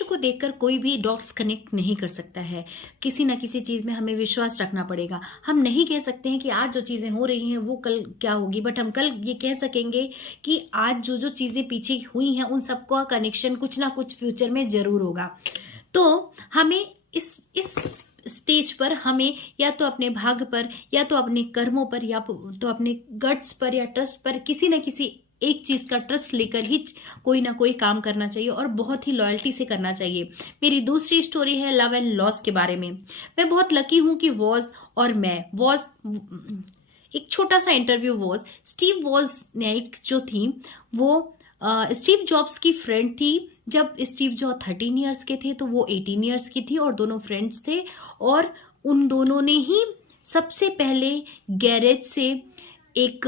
मनुष्य को देखकर कोई भी डॉट्स कनेक्ट नहीं कर सकता है। किसी ना किसी चीज़ में हमें विश्वास रखना पड़ेगा। हम नहीं कह सकते हैं कि आज जो चीज़ें हो रही हैं वो कल क्या होगी, बट हम कल ये कह सकेंगे कि आज जो जो चीज़ें पीछे हुई हैं उन सबका कनेक्शन कुछ ना कुछ फ्यूचर में ज़रूर होगा। तो हमें इस स्टेज पर हमें या तो अपने भाग्य पर, या तो अपने कर्मों पर, या तो अपने गट्स पर या ट्रस्ट पर, किसी न किसी एक चीज का ट्रस्ट लेकर ही कोई ना कोई काम करना चाहिए और बहुत ही लॉयल्टी से करना चाहिए। मेरी दूसरी स्टोरी है लव एंड लॉस के बारे में। मैं बहुत लकी हूं कि वॉज और मैं वॉज एक छोटा सा interview was Steve was Naik जो थी वो स्टीव जॉब्स की फ्रेंड थी। जब स्टीव जॉब 13 ईयर्स के थे तो वो 18 ईयर्स की थी और दोनों फ्रेंड्स थे। और उन दोनों ने ही सबसे पहले गैरेज से एक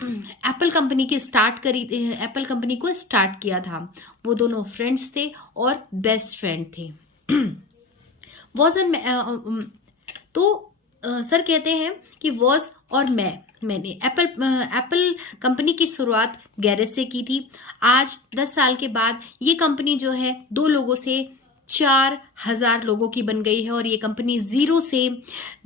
एप्पल कंपनी की एप्पल कंपनी को स्टार्ट किया था। वो दोनों फ्रेंड्स थे और बेस्ट फ्रेंड थे। वॉज तो सर कहते हैं कि वॉज और मैंने एप्पल कंपनी की शुरुआत गैरेज से की थी। आज 10 साल के बाद ये कंपनी जो है 2 लोगों से 4,000 लोगों की बन गई है और ये कंपनी जीरो से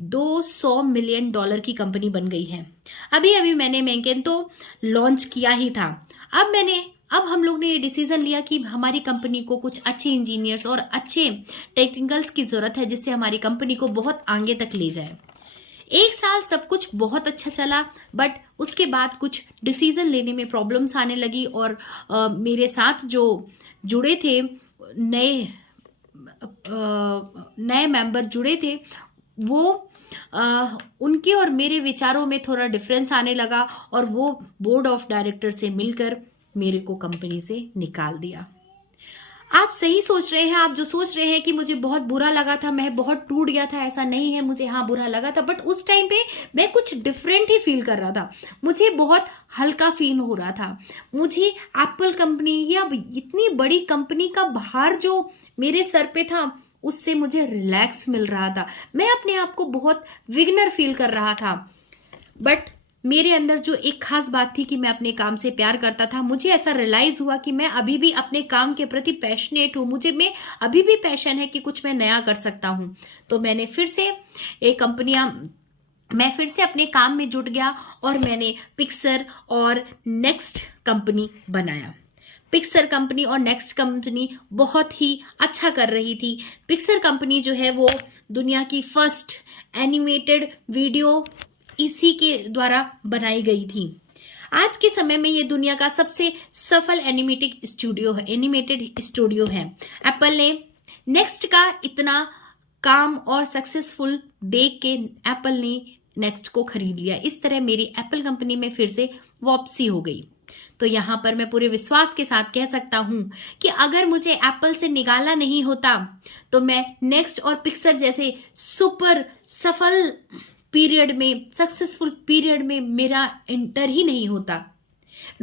$200 मिलियन की कंपनी बन गई है। अभी अभी मैंने मैकेंटो लॉन्च किया ही था। अब हम लोग ने ये डिसीजन लिया कि हमारी कंपनी को कुछ अच्छे इंजीनियर्स और अच्छे टेक्निकल्स की जरूरत है जिससे हमारी कंपनी को बहुत आगे तक ले जाए। 1 साल सब कुछ बहुत अच्छा चला, बट उसके बाद कुछ डिसीजन लेने में प्रॉब्लम्स आने लगी और मेरे साथ जो जुड़े थे नए मेंबर जुड़े थे वो उनके और मेरे विचारों में थोड़ा डिफरेंस आने लगा और वो बोर्ड ऑफ डायरेक्टर से मिलकर मेरे को कंपनी से निकाल दिया। आप सही सोच रहे हैं। आप जो सोच रहे हैं कि मुझे बहुत बुरा लगा था, मैं बहुत टूट गया था, ऐसा नहीं है। मुझे हाँ बुरा लगा था, बट उस टाइम पे मैं कुछ डिफरेंट ही फील कर रहा था। मुझे बहुत हल्का फील हो रहा था। मुझे एप्पल कंपनी या इतनी बड़ी कंपनी का भार जो मेरे सर पे था उससे मुझे रिलैक्स मिल रहा था। मैं अपने आप को बहुत विग्नर फील कर रहा था। बट मेरे अंदर जो एक खास बात थी कि मैं अपने काम से प्यार करता था। मुझे ऐसा रियलाइज हुआ कि मैं अभी भी अपने काम के प्रति पैशनेट हूँ। में अभी भी पैशन है कि कुछ मैं नया कर सकता हूँ। तो मैं फिर से अपने काम में जुट गया और मैंने पिक्सर और नेक्स्ट कंपनी बनाया। पिक्सर कंपनी और नेक्स्ट कंपनी बहुत ही अच्छा कर रही थी। पिक्सर कंपनी जो है वो दुनिया की फर्स्ट एनिमेटेड वीडियो इसी के द्वारा बनाई गई थी। आज के समय में ये दुनिया का सबसे सफल एनिमेटेड स्टूडियो है। एप्पल ने नेक्स्ट का इतना काम और सक्सेसफुल देख के एप्पल ने नेक्स्ट को खरीद लिया। इस तरह मेरी एप्पल कंपनी में फिर से वापसी हो गई। तो यहां पर मैं पूरे विश्वास के साथ कह सकता हूं कि अगर मुझे एप्पल से निकाला नहीं होता तो मैं नेक्स्ट और पिक्सर जैसे सुपर सफल पीरियड में, सक्सेसफुल पीरियड में मेरा एंटर ही नहीं होता।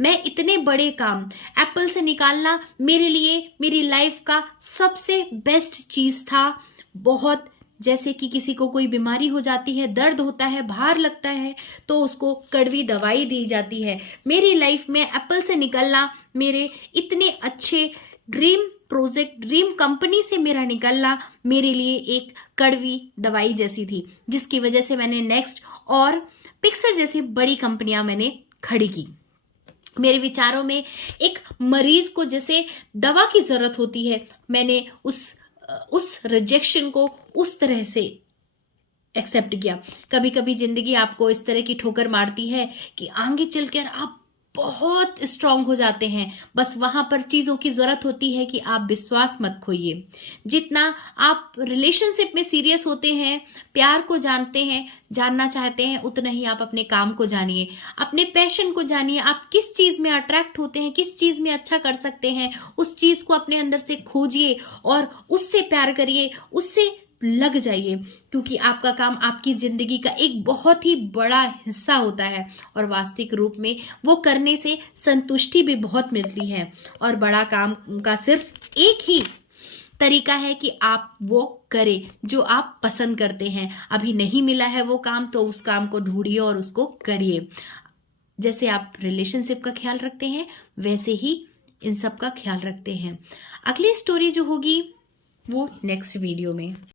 मैं इतने बड़े काम एप्पल से निकालना मेरे लिए मेरी लाइफ का सबसे बेस्ट चीज था। बहुत जैसे कि किसी को कोई बीमारी हो जाती है, दर्द होता है, भार लगता है तो उसको कड़वी दवाई दी जाती है। मेरी लाइफ में एप्पल से निकलना मेरे इतने अच्छे ड्रीम कंपनी से मेरा निकलना मेरे लिए एक कड़वी दवाई जैसी थी, जिसकी वजह से मैंने नेक्स्ट और पिक्सर जैसी बड़ी कंपनियां मैंने खड़ी की। मेरे विचारों में एक मरीज को जैसे दवा की जरूरत होती है, मैंने उस रिजेक्शन को उस तरह से एक्सेप्ट किया। कभी कभी जिंदगी आपको इस तरह की ठोकर मारती है कि आगे चलकर आप बहुत स्ट्रांग हो जाते हैं। बस वहां पर चीजों की जरूरत होती है कि आप विश्वास मत खोइए। जितना आप रिलेशनशिप में सीरियस होते हैं, प्यार को जानना चाहते हैं, उतना ही आप अपने काम को जानिए, अपने पैशन को जानिए। आप किस चीज में अट्रैक्ट होते हैं, किस चीज में अच्छा कर सकते हैं, उस चीज को अपने अंदर से खोजिए और उससे प्यार करिए, उससे लग जाइए, क्योंकि आपका काम आपकी जिंदगी का एक बहुत ही बड़ा हिस्सा होता है और वास्तविक रूप में वो करने से संतुष्टि भी बहुत मिलती है। और बड़ा काम का सिर्फ एक ही तरीका है कि आप वो करें जो आप पसंद करते हैं। अभी नहीं मिला है वो काम तो उस काम को ढूंढिए और उसको करिए। जैसे आप रिलेशनशिप का ख्याल रखते हैं वैसे ही इन सब का ख्याल रखते हैं। अगली स्टोरी जो होगी वो नेक्स्ट वीडियो में।